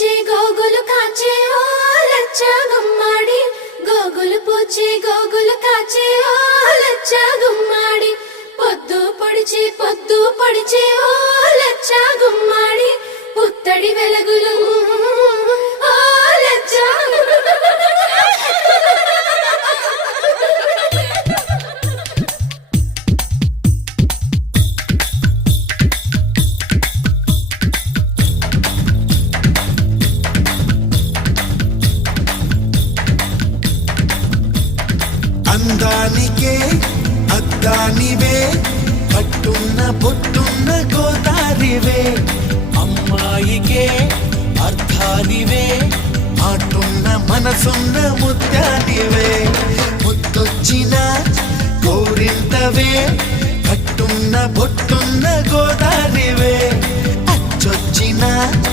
పూచి గోగులు కాచే ఓ లచ్చ గుమ్మాడి గోగులు పూచి గోగులు కాచే ఓ లచ్చ గుమ్మాడి పొద్దు పొడిచి ఓ లచ్చ గుమ్మాడి పుత్తడి వెలుగులు ఓ లచ్చ అందానికే అద్దానివే పట్టున్న పొట్టున్న గోదారివే అమ్మాయికే అర్థానివే ఆటున్న మనసున్న ముత్యానివే ముద్దొచ్చిన గోరింతవే పట్టున్న పొట్టున్న గోదారివే అచ్చొచ్చిన